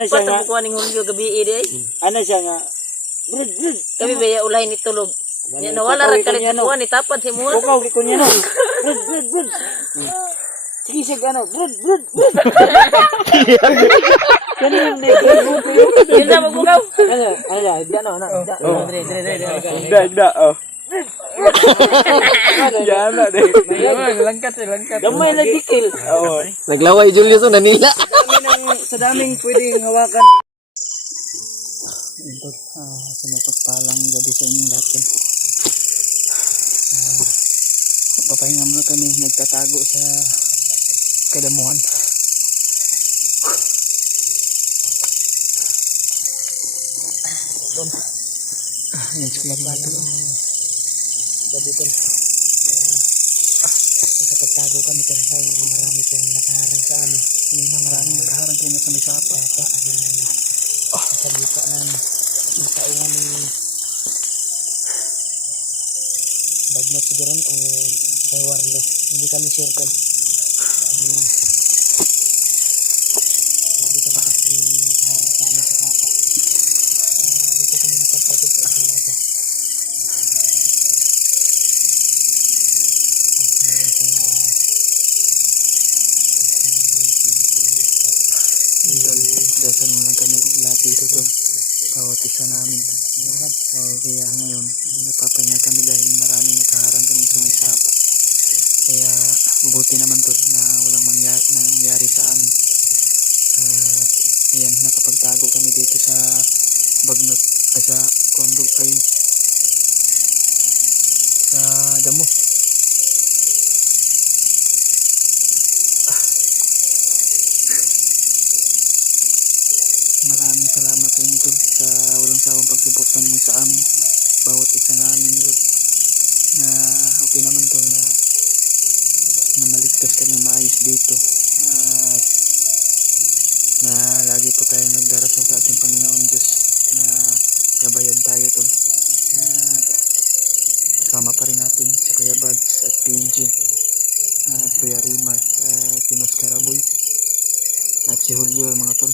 Pat ang bukuan ng Hulyo gabi ide. Ano siya nga? Brud, brud. Kami baya ulay ni tulog. Nya nawala ra kalit bukuan ni tapad si mo. Bukaw ko niya no. Brud, brud, brud. Sige siya ano, brud, brud, brud. Kanina ni brud. Isa mo bukaw. Ano, gano na. Igda, oh. Yan na, deh. Langkat. Gamay na dikil. Oo. Naglaway Julius o nanila. Sa daming pwedeng hawakan. Ito, sa mapagpalang gabi sa inyong lahat yan. Papahinga muna kami, nagtatago sa kadamuhan. Yan sila dito. Gabi ito. Nakapagtago kami kasi marami pong nakaharang sa amin. Hindi na maraming nakaharang kayo na sa may sapa. Sa buka namin. Yung taungan ni Bagnat siguro o kay Warlo. Hindi kami sure kung hindi kami kasi yung nakaharang sa amin sa sapa. Dito kami napagpatid sa isang ito. Dasan mo lang kami lahat dito to. Bawat isa namin. Kaya ngayon, napapahinga kami dahil maraming nakaharang kami sa may sapa. Kaya buti naman to na walang nangyari sa amin. Ayan, nakapagtago kami dito sa Bagnot ay sa Kondo ay sa damo. Maraming salamat sa inyo tol sa walang sawang pagsuporta niyo sa amin. Bawat isa namin tol na okay naman tol na maligtas kami maayos dito. At na lagi po tayo nagdarasal sa ating Panginoon Diyos na gabayan tayo tol. At kasama pa rin natin si Kuya Bads at PG at Kuya Rimark at si Mas Karaboy at si Julio mga tol.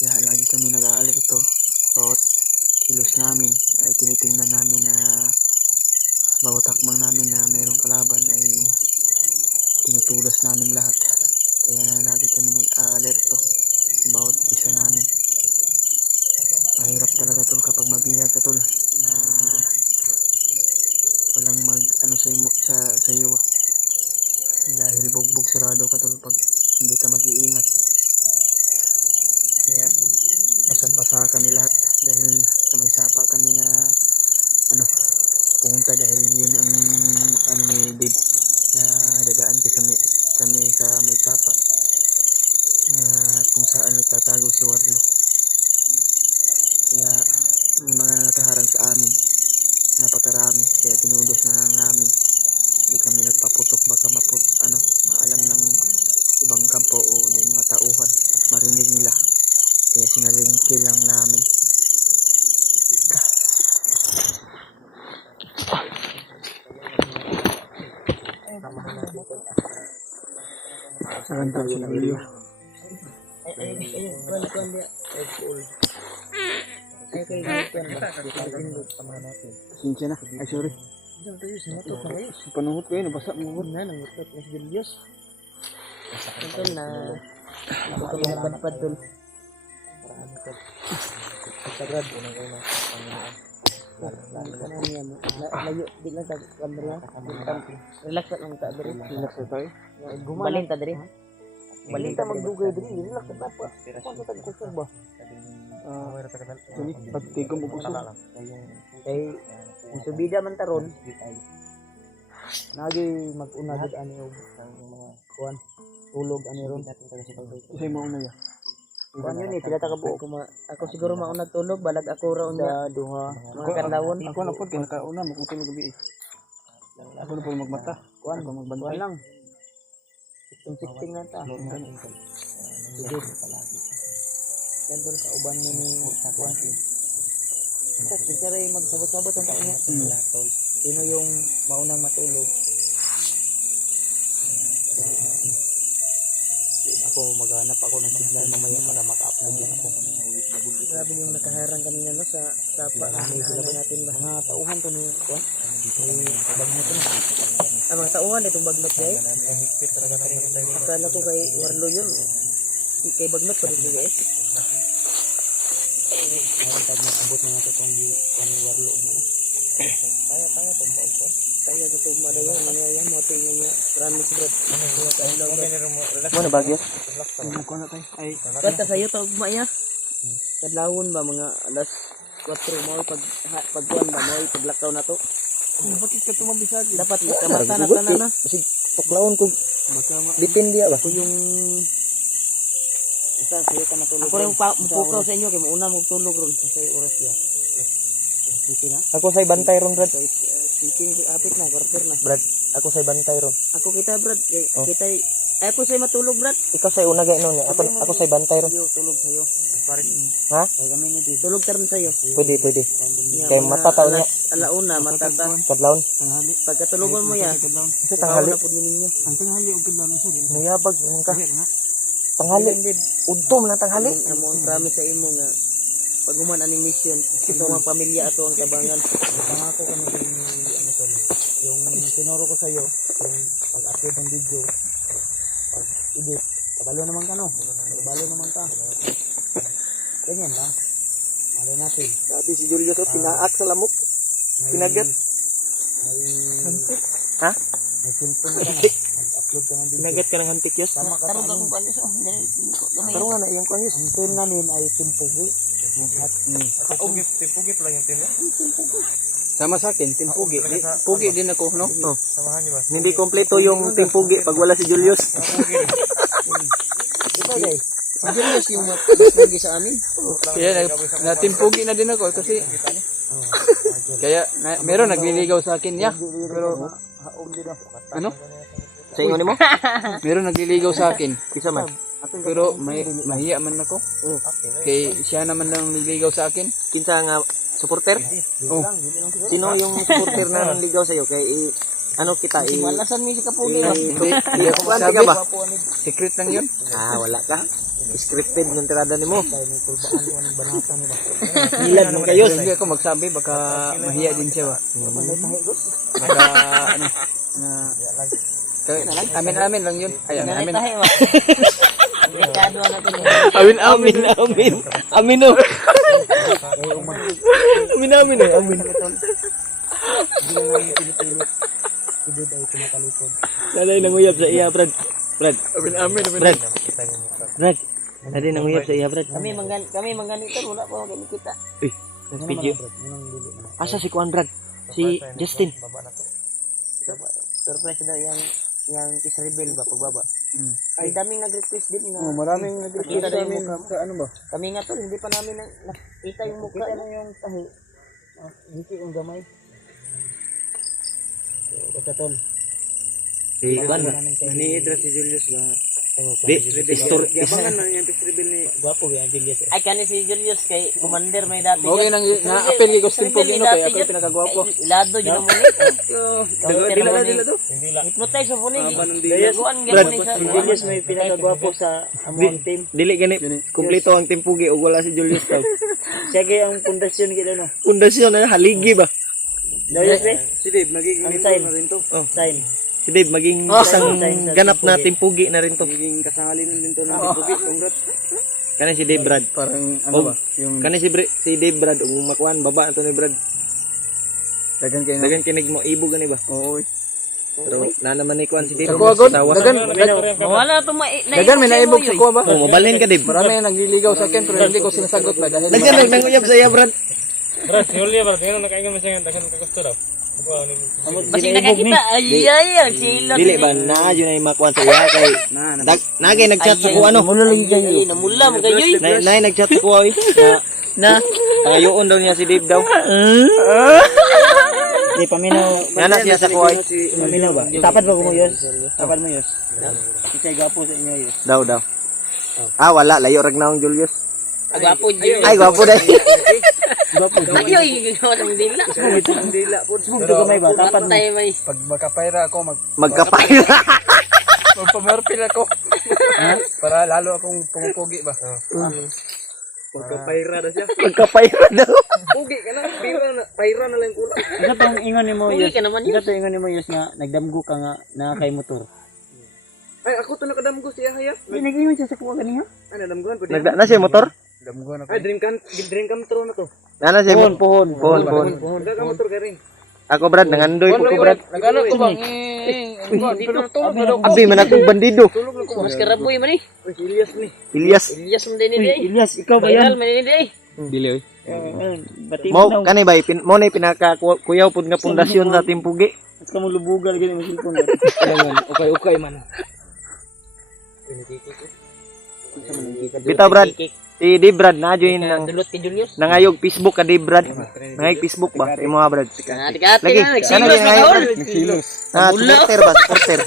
Kaya lagi kami nag-aalala ito. Bawat kilos namin ay tinitingnan namin na bawat hakbang namin na mayroong kalaban ay tinutulas namin lahat. Kaya lagi kami nag-aalerto bawat isa namin. Mahirap talaga tol kapag mabihag ka tol na walang mag ano sa iyo dahil bugbog sarado ka tol pag hindi ka mag-iingat. Kaya pasang-pasa kami lahat dahil sa may sapa kami na pumunta dahil yun ang ni Dave na dadaan kami sa may sapa at kung saan nagtatago si Warlo. Kaya may mga nakaharang sa amin napakarami kaya tinudos na lang namin. Hindi kami nagpaputok baka maalam ng ibang kampo o yung mga tauhan marinig nila. Kaya sinalingki lang namin. Saan to sila Julio? Sinsya na. Ay sorry. Panuhot kayo. Nabasa mo hot na. Nangutot na si Julius. Ito na. Ito na padpad tol. Sagrad layo di lang sa camera. Relax lang ta diri. Relax tayo. Balin ta diri. Balin ta magdugay diri. Relax ta pa. Ano ta ko ba? Sini pagtigom mo puso. Kay subida man taron. Nagi mag-una gid ani og mga kuan tulog ani ron. Say mo una ya. Kuan yun pila ta ka buok. Ako siguro mauna tulog balag ako ra unya duha mga kanlawon. Ako na pud kay nakauna mo tulog gabi. Ako na pud magmata. Kuan ko magbantay lang. Sitting lang ta. Sige palagi. Yan doon sa uban ni kuan. Kasi saray magsabot-sabot ang taon niya. Sino yung maunang matulog? Ako Hanap ako ng signal mamaya para maka-upload din ako. Grabe yung nakaharang kanina no sa Marami sila ba natin ba? Mga tauhan to ni Kuan. Bagnot to. ang mga tauhan itong bagnot guys. Higpit talaga tayo. Akala ko kay Warlo yun. Kay bagnot pa rin guys. Ayun tag abot na nato tong Kuan Warlo mo. Kaya to ba? Kaya na itong madayo. Nangyayang mo tingnan niya. Promise bro. Mo na bagyo. Ko na tayo. Ay, Kata sa'yo tawag maya. Kadlawon ba mga alas 4 mo pagkuhan ba mo paglakaw na to. bakit ka tumabisag? Dapat kamata na tanan na. Kasi tuklaon ko. Depende ba? Ako yung isa sa'yo ka matulog. Ako yung mupukaw sa inyo kay mauna mo tulog ron sa oras ya. City na. Ako say bantay ron, Brad. City apit na quarter na. Brad, ako say bantay ron. Ako kita Brad, Oh. kita ako say matulog Brad. Ikaw say una gayno niya. Ako say bantay ron. Yo tulog sayo. Ha? Kay kami ni dito. Tulog taron sayo. Pwede. Nya, Kay mga matataw niya. Alauna matata. Kadlawon. Tanghali. Pagkatulogon mo ya. Kasi tanghali. Na pud ninyo. Ang tanghali og kadlawon sa din. Nayabag yung ka. Tanghali. Udtom na tanghali. Amo ang promise sa imo nga pag-human ani mission, ito ang pamilya ato ang tabangan. Pangako ko ano tol. Yung tinuro ko sa iyo, yung pag-upload ng video, pag-edit, kabalo naman ka no. Kabalo naman ka. Ganyan lang. Malay natin. Sabi si Julio to pinaak sa lamok. Pinagat. Ha? May cellphone ka na. Mag-upload ka ng video. Pinagat ka ng hantik yos. Tama ka Tarong sa amin. akong kanyos. Pero nga na iyang kanyos. Ang team namin ay Team Pugi. At Tipugit lang yung team. sama sa akin, Team Pugi. Pugi din ako, no? Oh. Samahan niyo ba? Hindi kompleto yung Team Pugi pag wala si Julius. Ito guys. Si Julius yung mas sa amin. Kaya natimpugi na din ako kasi kaya meron nagliligaw sa akin niya. Pero ano? Sa inyo nimo? Meron nagliligaw sa akin. Kisa man. Pero mahiya man ako. Kay siya naman lang nililigaw sa akin. Kinsa nga supporter? Oh. Sino yung supporter na nanligaw sa iyo? Kay ano kita Walasan mi si Kapugi. Hindi ako masabi. ka ba? Secret lang 'yun. Wala ka. Scripted ng tirada nimo. Hilad mo kayo. Hindi ako magsabi baka mahiya din siya ba. Baka ano amin lang 'yun. Ay amin. Delikado na to. Amin. Amin oh. Amin. Nanay nanguyab sa iya, Brad. Amin. Brad. Nanay nanguyab sa iya, Brad. Kami mangganito wala pa kami kita. Video. Asa si Kuan, Brad? Si Justin. Surprise daw yang Kiss Rebel ba pagbaba. Ay daming nag-request din na. Maraming Nakita daw yung mukha mo. ano ba? Kami nga tol, hindi pa namin nakita yung mukha. Kita lang yung tahi. Dito yung gamay. Pagkatol. Si Kuan ba? Naniidra si Julius ba? Abangan na yung Kiss Rebel ni Gwapo yan, Julius. Ay kani si Julius kay Commander may dati. Okay nang na-appeal ko sa timpo gino kay ako pinakagwapo. Ilado jud mo ni. Dila to. Hypnotize mo ni. Julius, Kuan gyud ni sa Julius may pinakagwapo sa among team. Dili gani kumpleto ang team Pugi ug wala si Julius daw. Siya kay ang pundasyon gid no. Pundasyon na haligi ba? Julius si Dave magiging sign na rin to. Oh, sign. Si Dave maging isang ganap na team Pugi na rin to. Maging kasali na rin to ng team Pugi. Congrats. Kani si Dave Brad. Parang ano ba? Yung Kani si Dave Brad ug makuan baba ato ni Brad. Dagan kinig mo ibo gani ba? Oo. Pero na naman ni kuan si Dave. Sa kuha god. wala to Dagan may naibog sa kuha ba? Oh, mabalhin ka Dave. Marami nang nagliligaw sa akin pero hindi ko sinasagot ba dahil Dagan nanguyab sa iya Brad. Brad, si Julia, Brad, ngayon nakaingan mo siya nga, dagan kagusto daw. Basi nakakita. Ay sila. Dili ba na yun ay makuan sa iya kay nagay nagchat sa kuha ano. Namula mo kayo. Nay nagchat sa kuha oy. Na ayoon daw niya si Dave daw. Di paminaw. Nana siya sa kuha. Paminaw ba? Tapat ba mo yos? Tapat mo yos. Kisay gapo sa inyo yos. Daw. Wala layo rag naong Julius. Gwapo jud. Ay gwapo dai. Ayo igaw ng dila. Ang dila po. Sumugto gamay ba? Tapat mo. Patay may. pag makapayra ako Magkapayra. magpamarpil ako. Para lalo akong pumupugi ba? Pagkapayra na siya. Pagkapayra daw. Pugi ka na. Payra na lang kulang. Ika tong ingon nimo Pugi Yus. ka naman Ika tong ingon nimo Yus nga nagdamgo ka nga na kay motor. Ay, ako to nakadamgo siya haya. Di nag-ingon siya sa kuha kaniya. Ay, nadamgoan ko Nagda na siya motor? Damgon ako. Ay, dream come true na to. Nana siya Pohon, pohon. Pohon. Puhon ka motor ka rin. Ako Brad nangandoy po ko Brad. Nagano ko bang dito tulog na daw. Abi man akong bandido. Tulog na ko. Mas karaboy man eh. Uy, si Elias ni. Ilyas. Elias mo din ni. Ilyas, ikaw ba yan? Viral man ni. Dili oy. Bati Mo mo daw. kani ba mo na pinaka kuyaw pud nga pundasyon sa Timpugi. At ka mo lubugal gani mo cellphone. Okay man. Bitaw Brad. Si Di Brad na join ng Dulot kay Julius. nangayog Facebook ka Di Brad. Nangayog Facebook ba? Imo nga Brad. Ati-ati Lagi. na nagsilos na kaol. Ah, supporter ba? Supporter.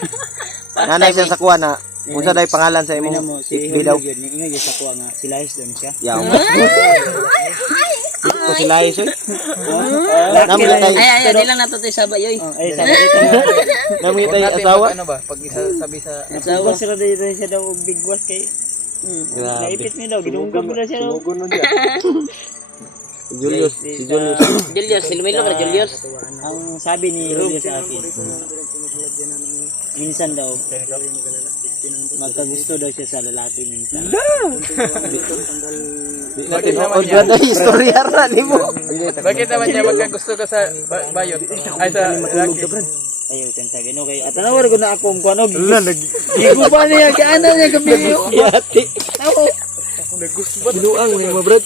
Nanay siya sa kuha na unsa day pangalan sa Ina imong mo si FB daw. Julio yun. Ingon sa kuha nga sila is doon siya. Yaw. Ko sila iso. Nami tay Ay, di lang nato tay sabay yoy. Ay sabi dito nga. nami Huwag tay natin asawa. ano ba? Pag isa sabi sa Nagsawa sila dito siya daw og bigwas kay. Grabe. Naipit mi daw ginunggam mo na siya daw. Si Julius, si Julius. Julius, silmilo ka Julius. Ang sabi ni Julio sa akin. Minsan daw magkagusto daw siya sa lalaki minsan. Natin o dyan na istorya ra nimo. Bakit naman niya magkagusto ka sa bayot? Ay sa lalaki. Ayaw kan sa gano kay at tanawar ko na akong kuno. Gigo pa niya kaana niya gabi. Yati. Binuang nimo Brad.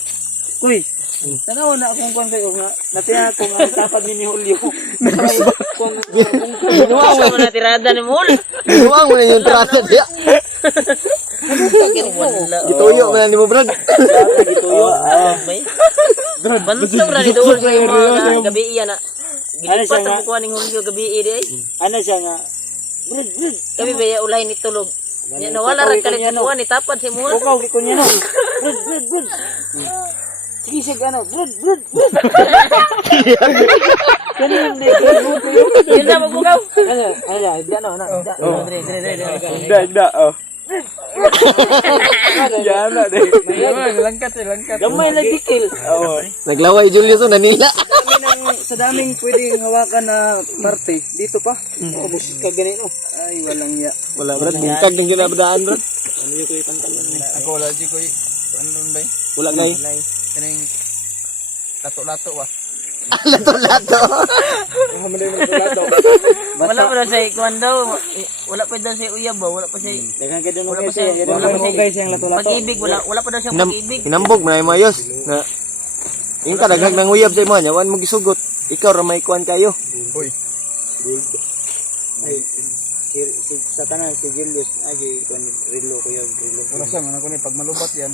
Uy. Tanaw na akong kuan kayo nga. Natiya ko nga tapad ni Julio. Kung Binuwa mo na tirada ni Mul. Binuang mo na yung trasa dia. Gituyo mo na nimo Brad. gituyo. Bay. Bantog ra dito ul kay mga gabi iya na. Ano siya Gilipat nga? ang kuha ning Julio gabi iya ay. Ano siya nga? Brad. Kami baya ulay ni tulog. Nya nawala ra kalit kuha ni tapad si Mul. Bukaw gi kunya no. Brad. Sige siya gano. Brad. Kanina ni Brad. Yun na magbukaw. Ano, gano na. Igda oh. Yana de. Langkat eh, langkat. Gamay na dikil. Naglaway Julius oh nanila. Sa daming pwedeng hawakan na parte dito pa. Kabus ka ganito. Ay walang ya. Wala Brad, bungkag ning ginabdaan Brad. Ako wala di ko ano ba? Wala gay. Kaning lato-lato wa. Lato-lato. Wala pa daw sa kuan daw. Wala pa daw sa uyab ba? Wala pa sa Daghang ka doon Wala pa guys. siya. Wala pa guys yung lato-lato. pag-ibig. Wala pa daw siyang pag-ibig. Hinambog mo na yung mayos. Na, yung kadaghag ng uyab sa imo nya, wan mo gisugot. Ikaw ra may kuan kayo. Hoy. Ay, sa tanan si Julius ay kuan relo ko yung relo. Pero sa man ako ni pag malubat yan.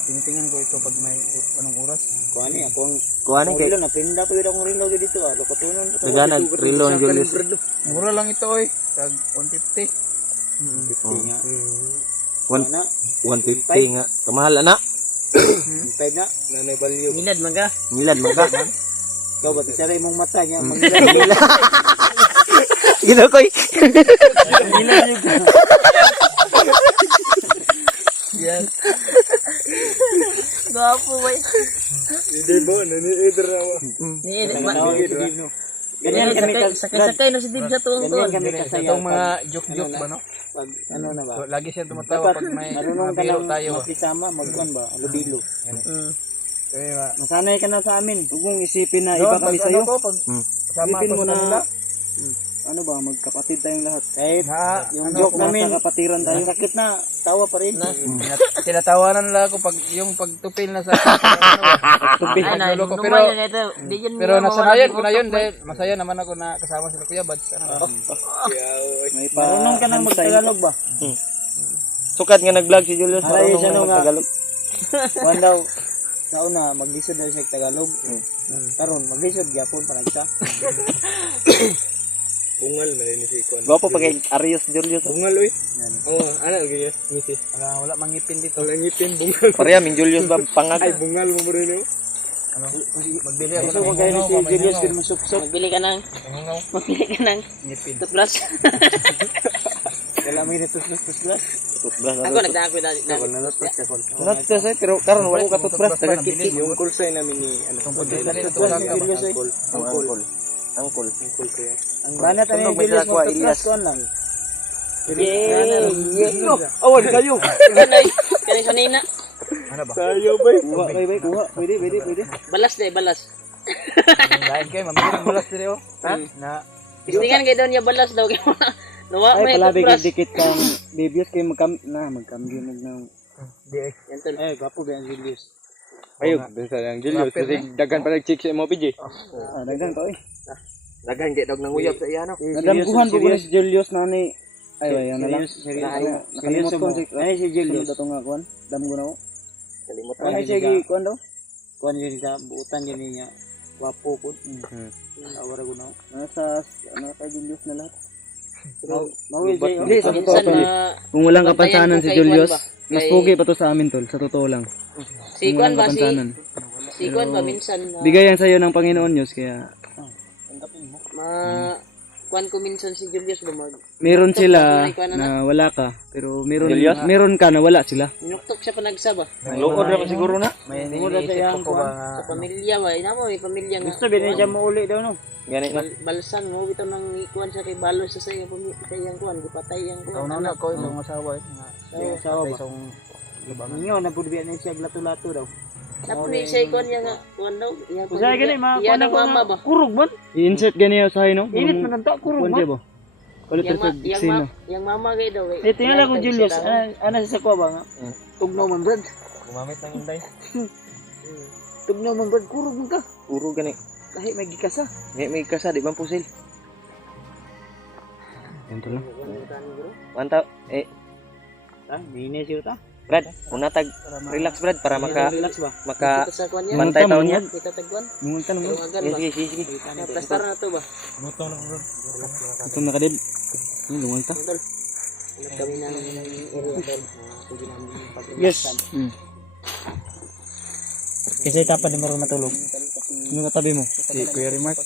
Tinitingnan ko ito pag may anong oras. Kuan ni ako ang Kuan ni kay relo na pinda ko yung relo dito ah. Lokatunon ko. daganag relo ang Julius. Mura lang ito oy. Tag 150. Nga. One- Na, 150 nga. Kamahal na. 5 na. Nanay value. Minad man ka. Milad man ka. Ikaw ba tisara imong mata niya mang Ginokoy. Yes. Gapo ba? Hindi ba nani idrawa. Ganyan kami Sakay na si Dib sa tuong ganyan tuon. kami kasaya. Itong mga joke-joke ba no? Pag ano na ba? So, lagi siya tumatawa Dapat pag may marunong ka biro nang tayo. makisama, magkuhan ba? Alubilo. Kaya Masanay ka na sa amin. Huwag mong isipin na no, iba kami pag sa'yo. ano ko, pag kasama Isipin ko mo sa na, kanila. ano ba, magkapatid tayong lahat. Kahit Ha, yung ano, joke kung namin, sa kapatiran tayo. Sakit na, tawa pa rin. tinatawanan nila ako pag yung pagtupil na sa Ay na, nagluloko. nung Pero mayo na ito. Di yun pero niya nasanayan ko na mawala yun ng dahil masaya naman ako na kasama sila Kuya Bads. Ano ba? May marunong ka nang magtagalog ba? Sukat nga nag-vlog si Julius. Alay siya Marunong nung nga. Tagalog. Kuhan daw, sa una, maglisod daw siya Tagalog. Karon maglisod, gyapon, panagsa. Bungal man ni si Kuan. Gwapo pa kay Arius Julius. Bungal oy. Oh, ana gyud misis. Wala mangipin dito. Wala ngipin bungal. Pareha ming Julius ba pangag. Ay bungal mo rin. Ano? Magbili ako Gusto ko kayo ni si Julius din masupsop. Magbili ka ng Nangungaw. magbili ka ng Ngipin. toothbrush. Wala may netus plus. Toothbrush Ako nagdaan ko dali. Natas ay pero karon wala ko katutbrush taga kiki. Yung kulsoy namin ni ano. Angkol. Ang banat Tunog ni may Julius dalawa, mo Elias. ko lang. Awan kayo. Kanay, kanay sanina. Sayo bay. Kuha. Pwede. Balas deh, balas. Lain kay mamili mulas dire oh. Ha? Na Istingan kay doon niya balas daw kay nawa may palabi toothbrush. dikit kang bibius kay magkamgi mo ng Yan tol. gwapo ba ang Julius? ayog sa ang Julius kasi dagan pa nag-check sa mo PJ. Dagdan ka Daghan kay dog nang uyab sa iya no. Nadamguhan po ko na si Julius na ni ay na lang. Nakalimot ko si Julius dato nga kuan. Damgo na ko. Kalimot Ay sige kuan daw. Kuan yun sa buutan yun niya. Wapo po. Awara ko na. Nasa Julius na lahat. Mawil jay. Hindi, sa totoo pa. Kung walang kapansanan si Julius, mas pogi pa to sa amin tol, sa totoo lang. Si Kung Kuan walang ba si kapansanan. si Kuan ba minsan Bigay yan sa'yo ng Panginoon Diyos, kaya ma Kuan ko minsan si Julius ba mag meron sila na wala ka, pero meron ka na wala sila. minuktok siya pa nagsaba. Luod ra siguro na. May iniisip ko ba sa pamilya ba? Ina mo may pamilya nga. Gusto bin siya mauli daw no. Gani na. Balsan mo bitaw nang ikuan sa kay balo sa sayang pamilya sayang kuan gipatay yang kuan. na ko yung asawa Yung asawa ba? Ninyo na pud biya siya lato-lato daw. Tapos ni say kuan yang kuan daw. Iya Usay gani iya na mama ba? kurog man. I-insert gani sa no. Init man ang kurog Kuan ba? Wala Yang perfect yang sino. yang mama gay daw eh. Ito nga ko Julius, ana sa ko ba nga? Tugnaw man brad. Gumamit ng inday. Tugnaw man brad kurog man ka. Puro gani. Kahit may gikasa. May kasa di ba pusil? Yan lang. Mantap. Mini siya ta. Brad, una tag relax Brad para Relax ba? maka Sa kuan yan. bantay taon niya. Kita tagwan. Mungan mo. Tungagan ba? Sige. Plastar na to ba? Ito na kadib. Lungan ta. Tol. Kami na area tol. Sige namin pag Yes. Kasi tapad mo rin matulog. Ano katabi mo? Si Kuya Remark.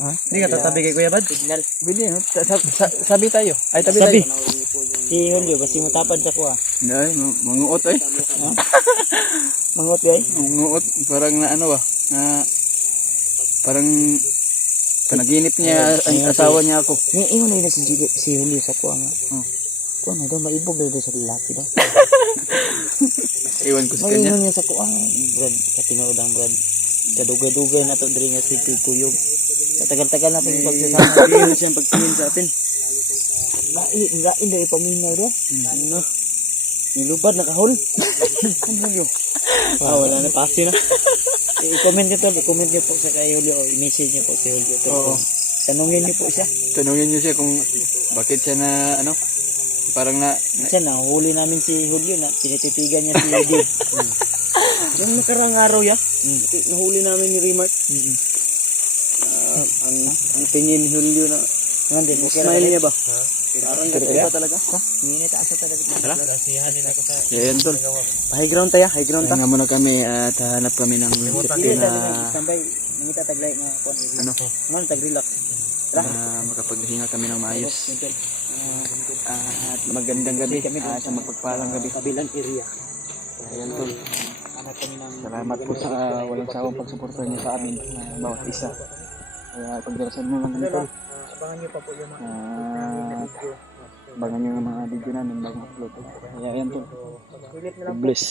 Ha? Hindi ka tatabi kay Kuya Bad? signal. Bili, no? Sabi tayo. Ay, tabi tayo. Si Julio, basi mo tapad sa kuha. Ay, manguot ay. Mangot guys. Manguot parang na ano ba? Na parang panaginip niya ang asawa niya ako. Ingon na yun si Julio sa kuha nga. Kuha na daw, maibog daw sa lalaki daw. Iwan ko sa kanya. Maingon niya sa kuha. Brad, katinood ang Brad. Kadugay-dugay na to diri nga si Kuyog. Tagal-tagal natin yung pagsasama. Hindi siyang pagtingin sa atin. Lain daw ipaminaw daw. Ano? Nilubad na kahol. Ano yun? Wala na pasi na. I-comment nyo to. I-comment nyo po sa kay Julio. I-message nyo po si Julio. Oo. Tanungin nyo po siya. Tanungin niyo siya kung bakit siya na ano parang na Kasi nahuli namin si Julio na tinititigan niya si Eddie. Yung nakarang araw ya, nahuli namin ni Remark. Ang tingin ni Julio na smile niya ba? Parang ganda talaga. Nginit asa talaga. yan tol. High ground tayo, high ground ta. Nga muna kami at hanap kami ng safety na Tambay, nangita taglay nga kon. ano Man tag-relax. makapaghinga kami ng maayos. At magandang gabi sa mapagpalang gabi. Kabilang area. Ayan tol. Salamat po sa walang sawang pagsuporta niyo sa amin bawat isa. Kaya pagdarasan mo lang kami tol. Abangan niyo pa po yung mga Abangan niyo ang mga video namin bagong upload. Kaya ayan tol. Pilit na lang Bless.